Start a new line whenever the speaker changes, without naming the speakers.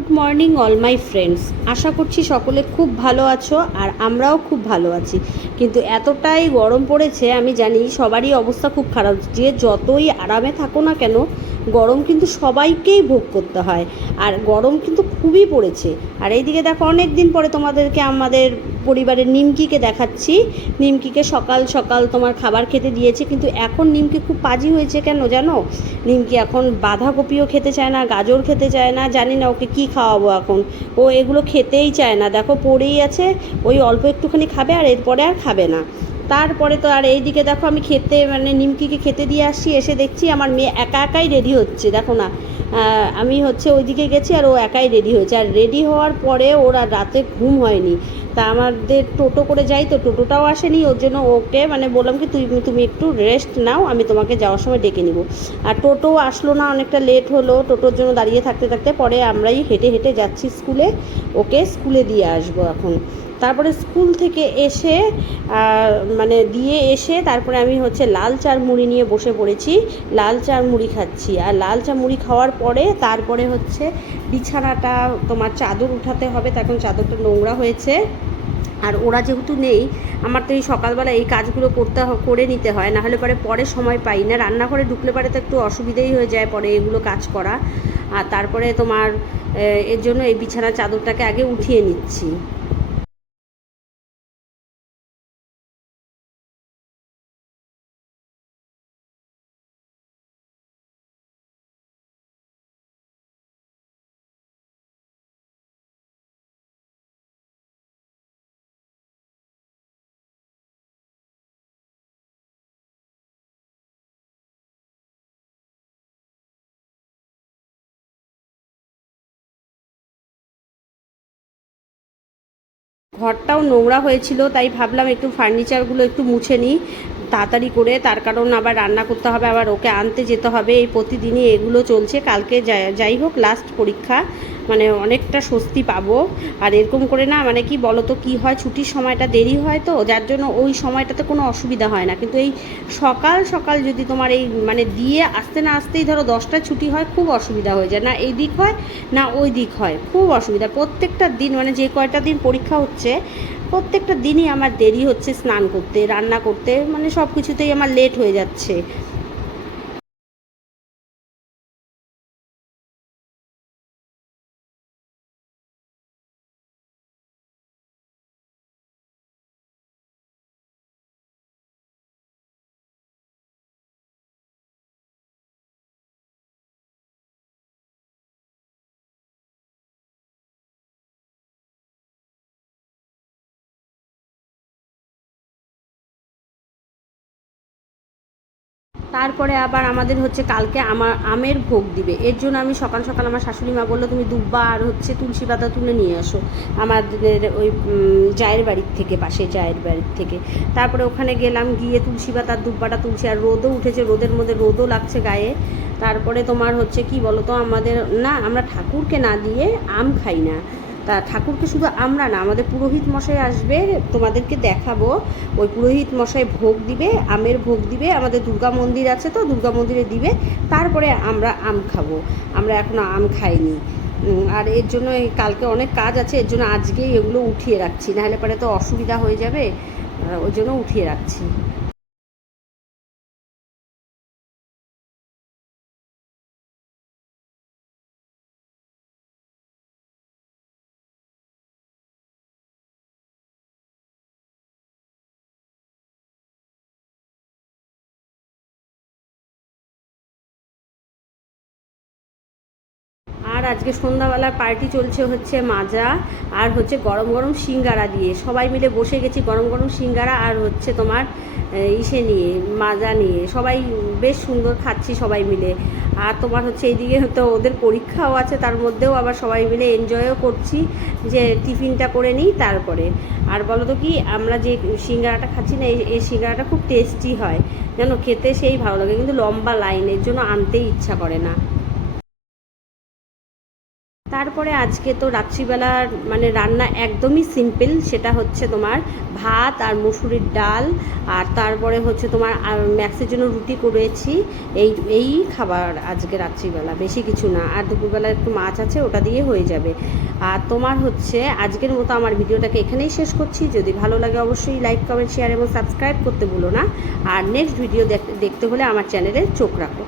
Good morning, all my friends. আশা করছি সকলে খুব ভালো আছো আর আমরাও খুব ভালো আছি। কিন্তু এতটাই গরম পড়েছে, আমি জানি সবারই অবস্থা খুব খারাপ। যে যতই আরামে থাকো না কেন গরম কিন্তু সবাইকেই ভোগ করতে হয়। আর গরম কিন্তু খুবই পড়েছে। আর এইদিকে দেখো অনেক দিন পরে তোমাদেরকে আমাদের পরিবারের নিমকিকে দেখাচ্ছি। নিমকিকে সকাল সকাল তোমার খাবার খেতে দিয়েছে, কিন্তু এখন নিমকি খুব পাজি হয়েছে কেন জানো? নিমকি এখন বাঁধাকপিও খেতে চায় না, গাজর খেতে চায় না, জানি না ওকে কি খাওয়াবো এখন। ও এগুলো খেতেই চায় না। দেখো পড়েই আছে, ওই অল্প একটুখানি খাবে আর এরপরে আর খাবে না। তারপরে তো আর এইদিকে দেখো আমি খেতে মানে নিমকিকে খেতে দিয়ে আসি এসে দেখছি আমার মেয়ে একা একাই রেডি হচ্ছে। দেখো না আমি হচ্ছে ওইদিকে গেছি আর ও একাই রেডি হয়েছে। আর রেডি হওয়ার পরে ওর আর রাতে ঘুম হয়নি। তা আমাদের টোটো করে যাই তো, টোটোটাও আসেনি। ওর জন্য ওকে মানে বললাম কি, তুই, তুমি একটু রেস্ট নাও, আমি তোমাকে যাওয়ার সময় ডেকে নিব। আর টোটো আসলো না, অনেকটা লেট হলো। টোটোর জন্য দাঁড়িয়ে থাকতে থাকতে পরে আমরাই হেঁটে হেঁটে যাচ্ছি স্কুলে। ওকে স্কুলে দিয়ে আসব এখন। তারপরে স্কুল থেকে এসে মানে দিয়ে এসে তারপরে আমি হচ্ছে লাল চার মুড়ি নিয়ে বসে পড়েছি। লাল চার মুড়ি খাচ্ছি। আর লাল চা মুড়ি খাওয়ার পরে তারপরে হচ্ছে বিছানাটা তোমার চাদর উঠাতে হবে তখন চাদরটা নোংরা হয়েছে। আর ওরা যেহেতু নেই, আমার তো এই সকালবেলা এই কাজগুলো করতে করে নিতে হয়, নাহলে পরে পরে সময় পাই না। রান্নাঘরে ঢুকলে পরে তো একটু অসুবিধেই হয়ে যায় পরে এগুলো কাজ করা। আর তারপরে তোমার এর জন্য এই বিছানা চাদরটাকে আগে উঠিয়ে নিচ্ছি। ঘরটাও নোংরা হয়েছিল তাই ভাবলাম একটু ফার্নিচারগুলো একটু মুছে নিই। তাড়াতাড়ি করে, তার কারণ আবার রান্না করতে হবে, আবার ওকে আনতে যেতে হবে। এই প্রতিদিনই এগুলো চলছে। কালকে যাই- হোক লাস্ট পরীক্ষা। মানে অনেকটা স্বস্তি পাবো। আর এরকম করে না মানে কি বলো তো কী হয়, ছুটির সময়টা দেরি হয় তো, যার জন্য ওই সময়টাতে কোনো অসুবিধা হয় না। কিন্তু এই সকাল সকাল যদি তোমার এই মানে দিয়ে আসতে না আসতেই ধরো দশটায় ছুটি হয়, খুব অসুবিধা হয়ে যায়। না এই দিক হয়, না ওই দিক হয়, খুব অসুবিধা। প্রত্যেকটা দিন মানে যে কয়টা দিন পরীক্ষা হচ্ছে প্রত্যেকটা দিনই আমার দেরি হচ্ছে স্নান করতে, রান্না করতে মানে সব কিছুতেই আমার লেট হয়ে যাচ্ছে। তারপরে আবার আমাদের হচ্ছে কালকে আমার আমের ভোগ দিবে। এর জন্য আমি সকাল সকাল আমার শাশুড়ি মা বলল, তুমি দুব্বা আর হচ্ছে তুলসী পাতা তুলে নিয়ে আসো আমাদের ওই জায়ের বাড়ির থেকে পাশে, জায়ের বাড়ির থেকে। তারপরে ওখানে গেলাম, গিয়ে তুলসী পাতার দুব্বাটা তুলছি, আর রোদও উঠেছে, রোদের মধ্যে রোদও লাগছে গায়ে। তারপরে তোমার হচ্ছে কি বলো তো আমাদের, না, আমরা ঠাকুরকে না দিয়ে আম খাই না। তা ঠাকুরকে শুধু আমরা না, আমাদের পুরোহিত মশাই আসবে, তোমাদেরকে দেখাবো। ওই পুরোহিত মশাই ভোগ দিবে, আমের ভোগ দিবে, আমাদের দুর্গা মন্দির আছে তো, দুর্গা মন্দিরে দিবে, তারপরে আমরা আম খাব। আমরা এখনও আম খাইনি। আর এর জন্য কালকে অনেক কাজ আছে, এর জন্য আজকেই এগুলো উঠিয়ে রাখছি, নাহলে পরে তো অসুবিধা হয়ে যাবে। ওই জন্য উঠিয়ে রাখছি। আজকে সন্ধ্যাবেলার পার্টি চলছে হচ্ছে মাজা আর হচ্ছে গরম গরম সিঙ্গারা দিয়ে। সবাই মিলে বসে গেছি গরম গরম সিঙ্গারা আর হচ্ছে তোমার ইসে নিয়ে, মাজা নিয়ে। সবাই বেশ সুন্দর খাচ্ছি সবাই মিলে। আর তোমার হচ্ছে এইদিকে তো ওদের পরীক্ষাও আছে, তার মধ্যেও আবার সবাই মিলে এনজয়ও করছি যে টিফিনটা করে নিই তারপরে। আর বলো তো কি, আমরা যে সিঙ্গারাটা খাচ্ছি না, এই সিঙ্গারাটা খুব টেস্টি হয়। যেন খেতে সেই ভালো লাগে, কিন্তু লম্বা লাইনের জন্য আনতেই ইচ্ছা করে না। তারপরে আজকে তো রাত্রিবেলার মানে রান্না একদমই সিম্পল সেটা হচ্ছে তোমার ভাত আর মুসুরির ডাল, আর তারপরে হচ্ছে তোমার ম্যাক্সের জন্য রুটি করেছি। এই এই খাবার আজকে রাত্রিবেলা, বেশি কিছু না। আর দুপুরবেলা একটু মাছ আছে, ওটা দিয়ে হয়ে যাবে। আর তোমার হচ্ছে, আজকের মতো আমার ভিডিওটাকে এখানেই শেষ করছি। যদি ভালো লাগে অবশ্যই লাইক কমেন্ট শেয়ার এবং সাবস্ক্রাইব করতে ভুলো না। আর নেক্সট ভিডিও দেখতে হলে আমার চ্যানেলে চোখ রাখো।